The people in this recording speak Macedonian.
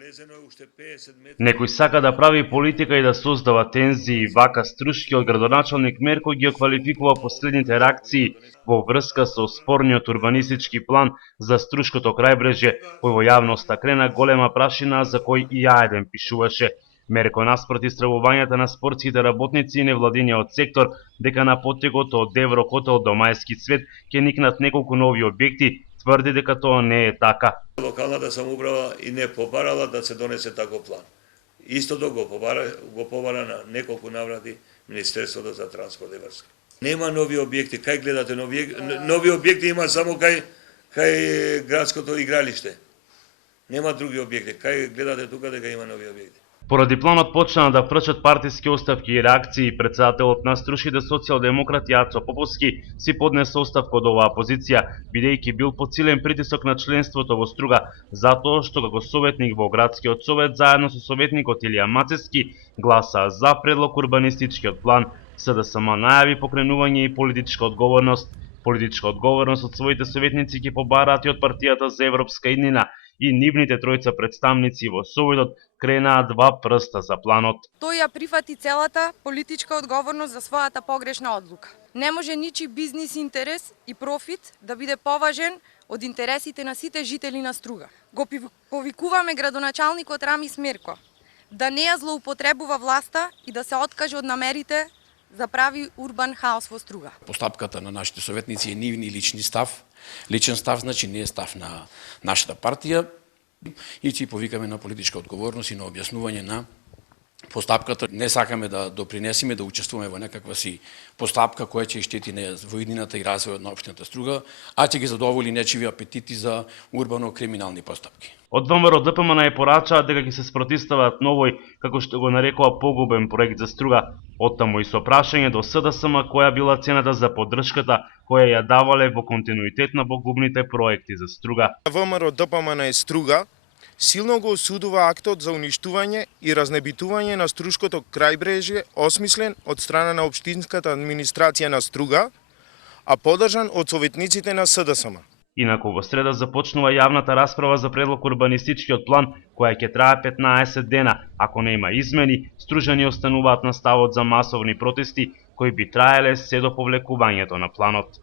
Некој сака да прави политика и да создава тензии, вака Струшкиот градоначалник Мерко ги оквалификува последните реакции во врска со спорниот урбанистички план за Струшкото крајбрежје, кој во јавноста крена голема прашина за кој и Ја1 пишуваше. Мерко наспроти истребувањата на спортските работници и невладиниот сектор дека на потегот од Еврохотел до Мајски цвет ќе никнат неколку нови објекти, тврди дека тоа не е така. Локалната самоуправа и не побарала да се донесе таков план. Истото го побара на неколку наврати Министерството за транспорт и врска. Нема нови објекти, кај гледате нови објекти има само кај градското игралиште. Нема други објекти. Кај гледате тука дека има нови објекти. Поради планот почнаа да прчат партиски оставки и реакции, председателот на Струшките социјалдемократи Јацо Поповски си поднесе оставка од оваа позиција, бидејќи бил под силен притисок на членството во Струга, затоа што како советник во градскиот совет заедно со советникот Илија Мацевски гласаа за предлог урбанистичкиот план. СДСМ најави покренување и политичка одговорност. Политичка одговорност од своите советници ќе побараат и од партијата за европска иднина, и нивните тројца представници во Советот кренаа два прста за планот. Тој ја прифати целата политичка одговорност за својата погрешна одлука. Не може ничи бизнис интерес и профит да биде поважен од интересите на сите жители на Струга. Го повикуваме градоначалникот Рамис Мерко да не ја злоупотребува власта и да се откаже од намерите за прави урбан хаос во Струга. Постапката на нашите советници е нивни лични став. Личен став значи не е став на нашата партија и ќе повикаме на политичка одговорност и на објаснување на постапката. Не сакаме да допринесеме, да учествуваме во некаква си постапка која ќе штети во иднината и развојот на општината Струга, а ќе ги задоволи нечиви апетити за урбано-криминални постапки. Од ВМРО ДПМН е порачаат дека ќе се спротивстават новој, како што го нарекува, погубен проект за Струга. Оттаму и со прашање до СДСМ која била цената за поддршката која ја давале во континуитет на погубните проекти за Струга. ВМРО ДПМН е Струга силно го осудува актот за уништување и разнебитување на Струшкото крајбрежје, осмислен од страна на општинската администрација на Струга, а поддржан од советниците на СДСМ. Инаку во среда започнува јавната расправа за предлог урбанистичкиот план, која ќе трае 15 дена. Ако не има измени, стружани остануваат на ставот за масовни протести, кои би траеле се до повлекувањето на планот.